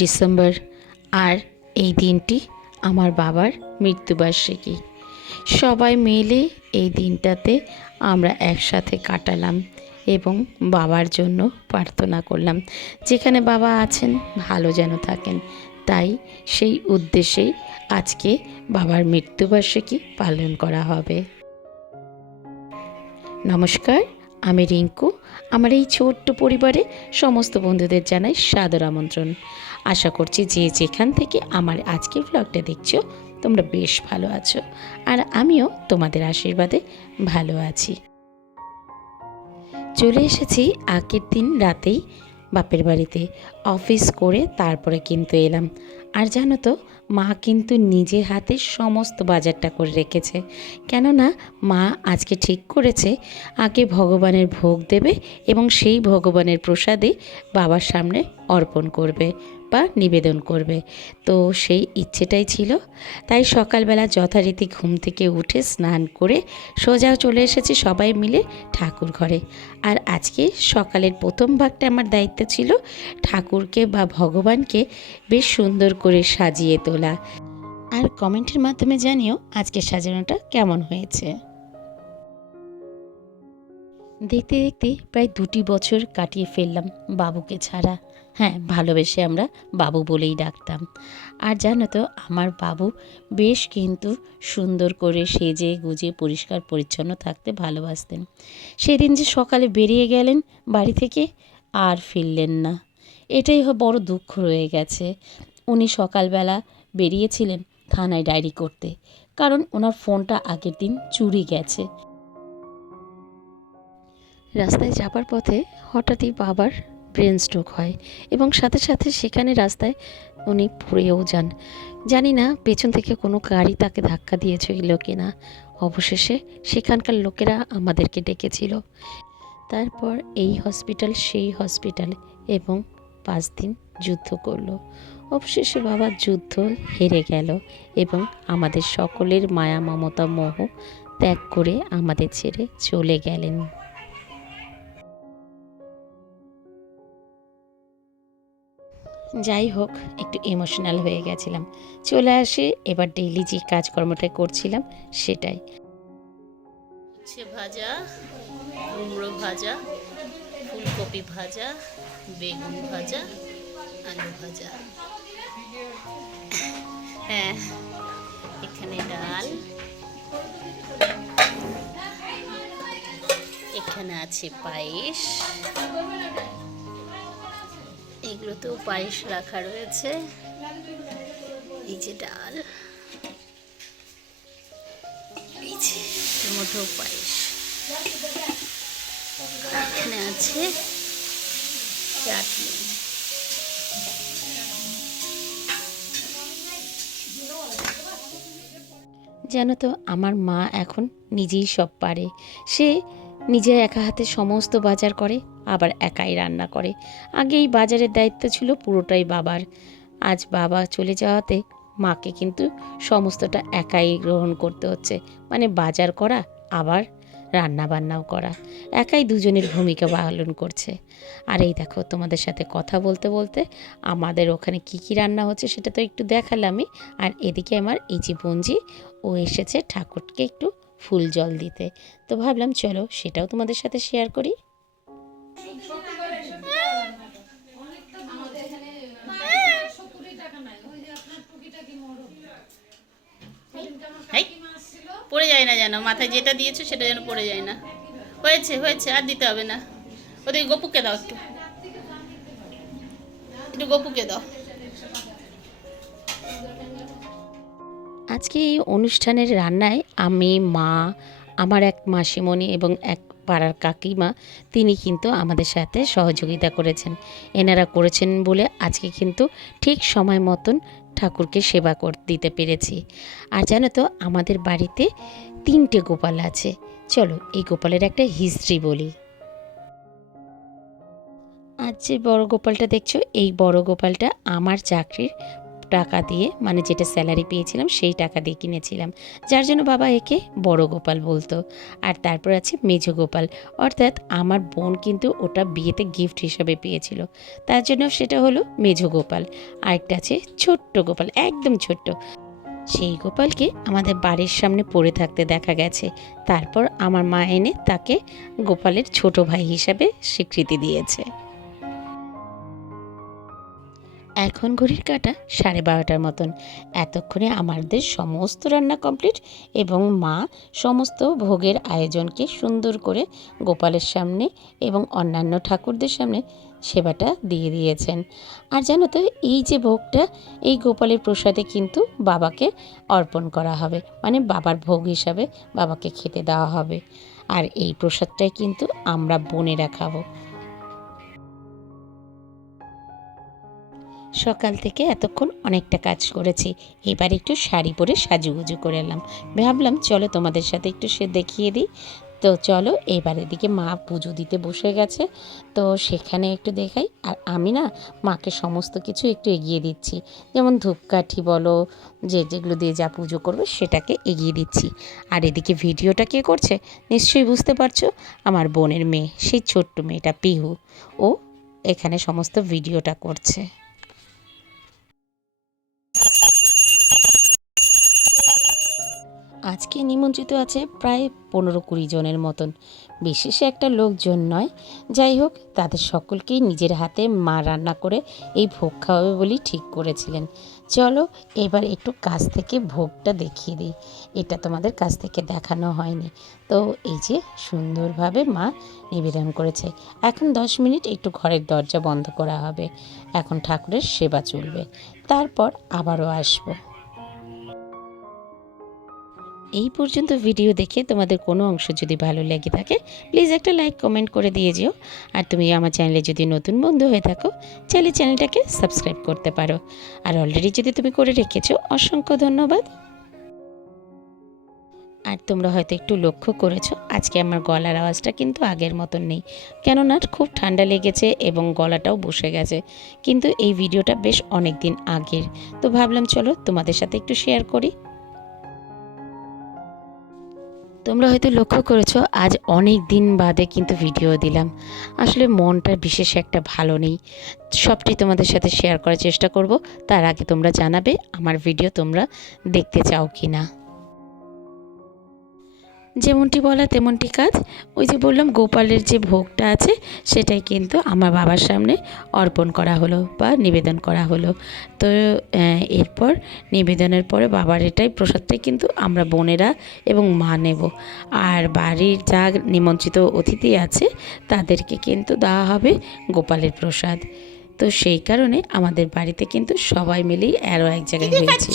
December আর এই দিনটি আমার বাবার মৃত্যুবার্ষিকী। সবাই মিলে এই দিনটাতে আমরা একসাথে কাটালাম এবং বাবার জন্য প্রার্থনা করলাম, যেখানে বাবা আছেন ভালো যেন থাকেন। তাই সেই উদ্দেশ্যেই আজকে বাবার মৃত্যুবার্ষিকী পালন করা হবে। নমস্কার, আমি রিঙ্কু। আমার এই ছোট্ট পরিবারে সমস্ত বন্ধুদের জানাই সাদর আমন্ত্রণ। আশা করছি যে যেখান থেকে আমার আজকের ব্লগটা দেখছো তোমরা বেশ ভালো আছো, আর আমিও তোমাদের আশীর্বাদে ভালো আছি। চলে এসেছি আগের দিন রাতেই বাপের বাড়িতে। অফিস করে তারপরে কিন্তু এলাম। আর জানো তো, মা কিন্তু নিজের হাতে সমস্ত বাজারটা করে রেখেছে। কেননা মা আজকে ঠিক করেছে আগে ভগবানের ভোগ দেবে এবং সেই ভগবানের প্রসাদে বাবার সামনে অর্পণ করবে বা নিবেদন করবে। তো সেই ইচ্ছেটাই ছিল। তাই সকালবেলা যথারীতি ঘুম থেকে উঠে স্নান করে সোজা চলে এসেছি সবাই মিলে ঠাকুর ঘরে। আর আজকে সকালের প্রথম ভাগটা আমার দায়িত্ব ছিল ঠাকুরকে বা ভগবানকে বেশ সুন্দর করে সাজিয়ে তোলা। আর কমেন্টের মাধ্যমে জানিও আজকে সাজানোটা কেমন হয়েছে। দেখতে দেখতে প্রায় 2 বছর কাটিয়ে ফেললাম বাবুকে ছাড়া। হ্যাঁ, ভালোবেসে আমরা বাবু বলেই ডাকতাম। আর জানো তো, আমার বাবু বেশ কিন্তু সুন্দর করে সেজে গুজে পরিষ্কার পরিচ্ছন্ন থাকতে ভালোবাসতেন। সেদিন যে সকালে বেরিয়ে গেলেন বাড়ি থেকে আর ফিরলেন না, এটাই বড় দুঃখ রয়ে গেছে। উনি সকালবেলা বেরিয়েছিলেন থানায় ডায়েরি করতে, কারণ ওনার ফোনটা আগের দিন চুরি গেছে। রাস্তায় যাবার পথে হঠাৎই বাবার ব্রেন স্ট্রোক হয় এবং সাথে সাথে সেখানে রাস্তায় উনি পড়েও যান। জানি না পেছন থেকে কোনো গাড়ি তাকে ধাক্কা দিয়েছিল কি না। অবশেষে সেখানকার লোকেরা আমাদেরকে ডেকেছিল। তারপর এই হসপিটাল সেই হসপিটাল এবং 5 দিন যুদ্ধ করলো। অবশেষে বাবার যুদ্ধ হেরে গেল এবং আমাদের সকলের মায়া মমতা মোহ ত্যাগ করে আমাদের ছেড়ে চলে গেলেন। যাই হোক, একটু ইমোশনাল হয়ে গেছিলাম। চলে আসি এবার ডেইলি যে কাজকর্মটা করছিলাম সেটাই। উচ্ছে ভাজা, কুমড়ো ভাজা, ফুলকপি ভাজা, বেগুন ভাজা, আলু ভাজা। হ্যাঁ, এখানে ডাল, এখানে আছে পায়েস, এগুলোতেও পায়েস রাখা রয়েছে। এই যে ডাল, এই যে এর মধ্যেও পায়েস, এখানে আছে চাটনি। জানো তো, আমার মা এখন নিজেই সব পারে। সে নিজে একা হাতে সমস্ত বাজার করে, আবার একাই রান্না করে। আগে এই বাজারের দায়িত্ব ছিল পুরোটাই বাবার। আজ বাবা চলে যাওয়াতে মাকে কিন্তু সমস্তটা একাই গ্রহণ করতে হচ্ছে। মানে বাজার করা আবার রান্না বান্নাও করা, একাই দুজনের ভূমিকা পালন করছে। আর এই দেখো, তোমাদের সাথে কথা বলতে বলতে আমাদের ওখানে কি কি রান্না হচ্ছে সেটা তো একটু দেখালামই। আর এদিকে আমার এই যে বোনজি, ও এসেছে ঠাকুরকে একটু ফুল জল দিতে। তো ভাবলাম চলো সেটাও তোমাদের সাথে শেয়ার করি। পড়ে যায় না যেন, মাথায় যেটা দিয়েছো সেটা যেন পড়ে যায় না। হয়েছে হয়েছে, আর দিতে হবে না। ওদের গপুকে দাও, একটু একটু গপুকে দাও। আজকে এই অনুষ্ঠানের রান্নায় আমি, মা, আমার এক মাসিমণি এবং এক পাড়ার কাকিমা, তিনি কিন্তু আমাদের সাথে সহযোগিতা করেছেন। এনারা করেছেন বলে আজকে কিন্তু ঠিক সময় মতন ঠাকুরকে সেবা দিতে পেরেছি। আর জানো তো, আমাদের বাড়িতে 3টে গোপাল আছে। চলো এই গোপালের একটা হিস্ট্রি বলি। আজ যে বড় গোপালটা দেখছো, এই বড় গোপালটা আমার চাকরির টাকা দিয়ে, মানে যেটা স্যালারি পেয়েছিলাম সেই টাকা দিয়ে কিনেছিলাম, যার জন্য বাবা একে বড় গোপাল বলতো। আর তারপর আছে মেজ গোপাল, অর্থাৎ আমার বোন কিন্তু ওটা বিয়েতে গিফট হিসাবে পেয়েছিল, তার জন্য সেটা হলো মেজ গোপাল। আরেকটা আছে ছোট্ট গোপাল, একদম ছোট্ট, সেই গোপালকে আমাদের বাড়ির সামনে পড়ে থাকতে দেখা গেছে। তারপর আমার মা এনে তাকে গোপালের ছোট ভাই হিসাবে স্বীকৃতি দিয়েছে। এখন ঘড়ির কাঁটা 12:30 মতন। এতক্ষণে আমাদের সমস্ত রান্না কমপ্লিট এবং মা সমস্ত ভোগের আয়োজনকে সুন্দর করে গোপালের সামনে এবং অন্যান্য ঠাকুরদের সামনে সেবাটা দিয়ে দিয়েছেন। আর জানো তো, এই যে ভোগটা, এই গোপালের প্রসাদে কিন্তু বাবাকে অর্পণ করা হবে, মানে বাবার ভোগ হিসাবে বাবাকে খেতে দেওয়া হবে। আর এই প্রসাদটাই কিন্তু আমরা বোনেরা খাবো। সকাল থেকে এতক্ষণ অনেকটা কাজ করেছি, এবার একটু শাড়ি পরে সাজুগুজু করে এলাম। ভাবলাম চলো তোমাদের সাথে একটু সে দেখিয়ে দিই। তো চলো, এবার এদিকে মা পুজো দিতে বসে গেছে, তো সেখানে একটু দেখাই। আর আমি না মাকে সমস্ত কিছু একটু এগিয়ে দিচ্ছি, যেমন ধূপকাঠি বলো, যেগুলো দিয়ে যা পুজো করবে সেটাকে এগিয়ে দিচ্ছি। আর এদিকে ভিডিওটা কে করছে নিশ্চয়ই বুঝতে পারছো, আমার বোনের মেয়ে, সেই ছোট্ট মেয়েটা পিহু, ও এখানে সমস্ত ভিডিওটা করছে। আজকে নিমন্ত্রিত আছে প্রায় 15-20 জনের মতন, বিশেষ একটা লোকজন নয়। যাই হোক, তাদের সকলকেই নিজের হাতে মা রান্না করে এই ভোগ খাওয়াবে বলেই ঠিক করেছিলেন। চলো এবার একটু কাছ থেকে ভোগটা দেখিয়ে দিই, এটা তোমাদের কাছ থেকে দেখানো হয়নি। তো এই যে সুন্দরভাবে মা নিবেদন করেছে। এখন 10 মিনিট একটু ঘরের দরজা বন্ধ করা হবে, এখন ঠাকুরের সেবা চলবে, তারপর আবারও আসবো। এই পর্যন্ত ভিডিও দেখে তোমাদের কোনো অংশ যদি ভালো লেগে থাকে, প্লিজ একটা লাইক কমেন্ট করে দিয়ে যেও। আর তুমি আমার চ্যানেলে যদি নতুন বন্ধু হয়ে থাকো, চাইলে চ্যানেলটাকে সাবস্ক্রাইব করতে পারো। আর অলরেডি যদি তুমি করে রেখেছো, অসংখ্য ধন্যবাদ। আর তোমরা হয়তো একটু লক্ষ্য করেছো, আজকে আমার গলার আওয়াজটা কিন্তু আগের মতন নেই, কেননা খুব ঠান্ডা লেগেছে এবং গলাটাও বসে গেছে। কিন্তু এই ভিডিওটা বেশ অনেক দিন আগের, তো ভাবলাম চলো তোমাদের সাথে একটু শেয়ার করি। তোমরা হয়তো লক্ষ্য করেছো, আজ অনেক দিন বাদে কিন্তু ভিডিও দিলাম। আসলে মনটা বিশেষ একটা ভালো নেই, সবটাই তোমাদের সাথে শেয়ার করার চেষ্টা করব। তার আগে তোমরা জানাবে আমার ভিডিও তোমরা দেখতে চাও কি না। যেমনটি বলা তেমনটি কাজ। ওই যে বললাম, গোপালের যে ভোগটা আছে সেটাই কিন্তু আমার বাবার সামনে অর্পণ করা হলো বা নিবেদন করা হলো। তো এরপর নিবেদনের পরে বাবার এটাই প্রসাদটাই কিন্তু আমরা বোনেরা এবং মা নেব। আর বাড়ির যা নিমন্ত্রিত অতিথি আছে তাদেরকে কিন্তু দেওয়া হবে গোপালের প্রসাদ। তো সেই কারণে আমাদের বাড়িতে কিন্তু সবাই মিলেই আরও এক জায়গায় হয়েছে।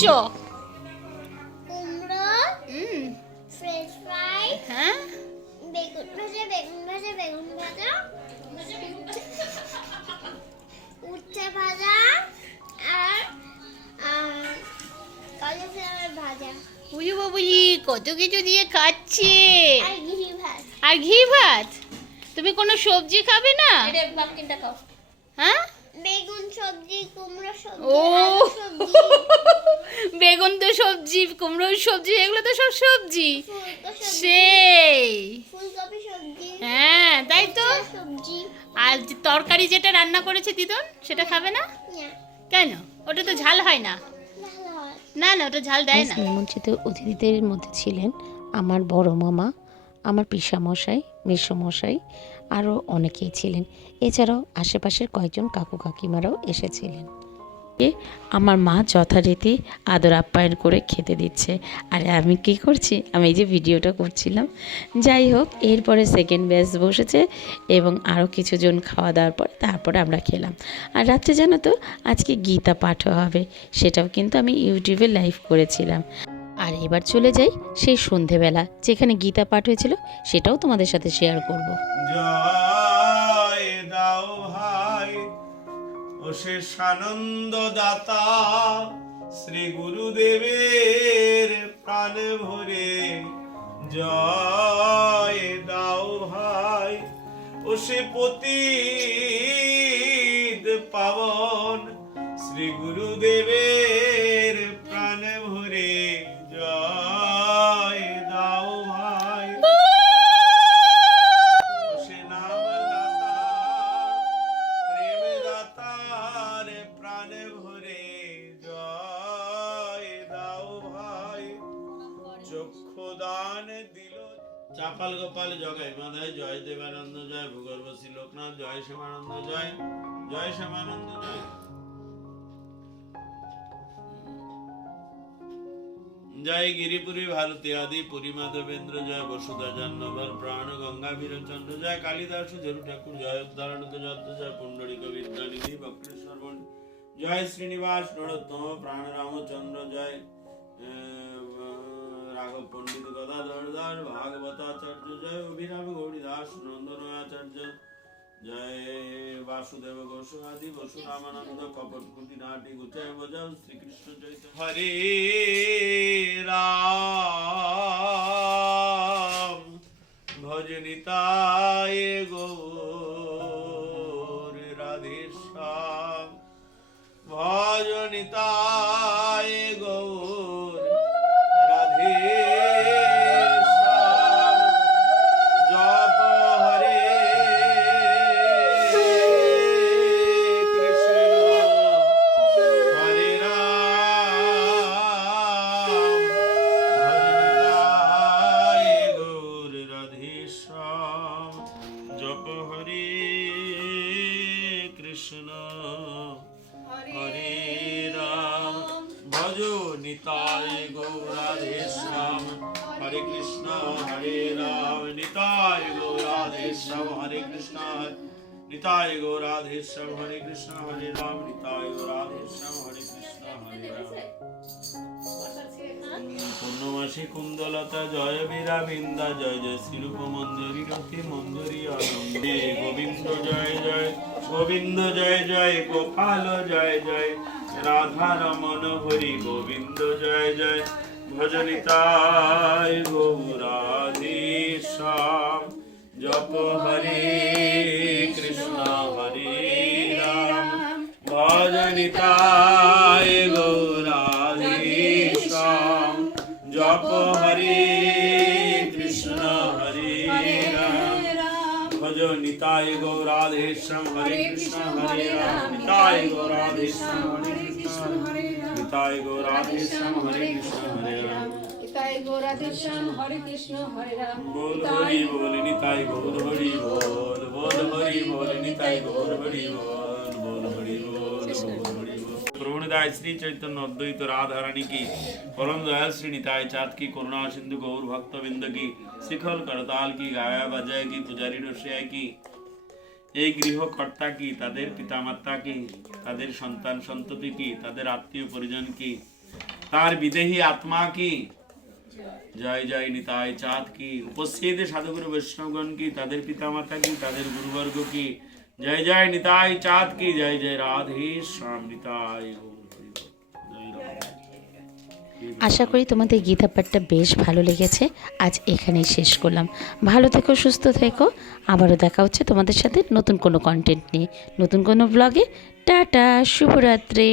ফ্রেঞ্চ ফ্রাই, হ্যাঁ, বেগুন ভাজা, উচ্ছে ভাজা আর কলিফ্লাওয়ার ভাজা বুঝি বাবুজি কত কিছু দিয়ে খাচ্ছে। আর ঘি ভাত। আর ঘি ভাত। তুমি কোনো সবজি খাবে না? হ্যাঁ, বেগুন সবজি, কুমড়ো সবজি, ও আলু সবজি, বেগুন তো সবজি, কুমড়োর সবজি, এগুলো তো সব সবজি। ফুলকপি সবজি, সেই ফুলকপি সবজি, হ্যাঁ, তাই তো। উচ্ছে সবজি। আর যে তরকারি যেটা রান্না করেছে দিদন, সেটা খাবে না না, কেন? ওটা তো ঝাল হয় না। ভালো হয়। না না, ওটা ঝাল দেয় না। নিমন্ত্রিত অতিথিদের মধ্যে ছিলেন আমার বড় মামা, আমার পিসামশাই, মেসোমশাই, আরও অনেকেই ছিলেন। এছাড়াও আশেপাশের কয়েকজন কাকু কাকিমারাও এসেছিলেন। আমার মা যথারীতি আদর আপ্যায়ন করে খেতে দিচ্ছে, আর আমি কী করছি, আমি এই যে ভিডিওটা করছিলাম। যাই হোক, এরপরে সেকেন্ড ব্যাচ বসেছে এবং আরও কিছুজন খাওয়া দাওয়ার পর তারপরে আমরা খেলাম। আর রাত্রে জানো তো, আজকে গীতা পাঠও হবে, সেটাও কিন্তু আমি ইউটিউবে লাইভ করেছিলাম। আর এবার চলে যাই সেই সন্ধেবেলা, যেখানে গীতা পাঠ হয়েছিল, সেটাও তোমাদের সাথে শেয়ার করব। জয় দাও ভাই ও শেষ আনন্দ দাতা শ্রী গুরুদেবের প্রাণ ভরে, জয় দাও ভাই ও সে পতিত পাবন শ্রী গুরুদেবের চাপাল গোপাল জগাই মাধায় জয় দেবানন্দ জয় ভূগর্ভসী লোকনাথ জয় শ্যামানন্দ জয় জয় শ্যামানন্দ জয়। জয় গিরিপুরী ভারতী আদি পুরী মাধবেন্দ্র জয় বসুধা জাহ্নবর প্রাণ গঙ্গা বীরচন্দ্র জয় কালিদাস জরু ঠাকুর জয় উদ্ধারণত যত্ন জয় পুণ্ডরিক বিদ্যানিধি বক্রেশ্বর জয় শ্রীনিবাস নরোত্তম প্রাণ রামচন্দ্র জয় রাঘব পণ্ডিত গদাধর দাস ভাগবতাচার্য জয় অভিরাম গৌরী দাস নন্দনাচার্য জয় বাসুদেব ঘোষ আদি বসু রামানন্দ কপট কুটি নাটি গুচায় বজাও শ্রীকৃষ্ণ চৈতন্য হরে রাম ভজনিতায় গৌর রাধে শ্যাম ভজনিতায় গৌর রাধে শ্যাম জপ হরে কৃষ্ণ হরে রাম ভজনিতায় গৌর রাধে শ্যাম জপ হরে কৃষ্ণ হরে রাম ভজ নিতাই গৌরাধে শ্যাম হরে কৃষ্ণ হরে রাম নিতাই গৌরাধে শ্যাম হরে কৃষ্ণ নিতাই গৌরাধে শ্যাম হরে কৃষ্ণ হরে রাম নিতাই গৌরাধে শ্যাম হরে কৃষ্ণ হরে রাম। পূর্ণমাসী কুন্দলতা জয় বীরা বৃন্দা জয় জয় শ্রীরূপ মঞ্জরি রতি মঞ্জরি আনন্দে গোবিন্দ জয় জয় গোবিন্দ জয় জয় গোপাল জয় জয় রাধা রমন হরি গোবিন্দ জয় জয় ভজনিতায় গৌরাধে শ্যাম জপ হরে কৃষ্ণ হরে রাম ভজনিতায় গৌরাধে শ্যাম জপ হরে কৃষ্ণ হরে রাম ভজ নিতাই গৌরাধে শ্যাম হরে কৃষ্ণ হরে রাম নিতাই গৌরাধে শ্যাম হরে কৃষ্ণ নিতাই গৌরাধে শ্যাম হরে কৃষ্ণ হরে রাম নিতাই গৌরাধে শ্যাম হরে কৃষ্ণ হরে রাম बोल हरि बोल निताई गौर हरि बोल बोल हरि बोल निताई गौर हरि बोल बोल हरि बोल बोल हरि बोल। प्रभुनिदाय श्री चैतन्य अद्वैत राधा रानी की परम दयाल श्री निताई चाँद की करुणा सिंधु गौर भक्त बिंद की शिखर करताल की गाया बजाय की पुजारी रसिया की এই গৃহকর্তা কি তাদের পিতামাতা কি তাদের সন্তান সন্ততি কি তাদের আত্মীয় পরিজন কি তার বিদেহী আত্মা কি জয় জয় নিতাই চাঁদ কি উপস্থিত সাধুগুরু বৈষ্ণবগণ কি তাদের পিতামাতা কি তাদের গুরুবর্গ কি জয় জয় নিতাই চাঁদ কি জয় জয় রাধে শ্যাম নিতাই গৌর হরি বল। জয় রাধে। আশা করি তোমাদের গীতা পাঠটা বেশ ভালো লেগেছে। আজ এখানেই শেষ করলাম। ভালো থেকো, সুস্থ থেকো। আবারও দেখা হচ্ছে তোমাদের সাথে নতুন কোনো কন্টেন্ট নিয়ে, নতুন কোনো ব্লগে। টাটা, শুভরাত্রি।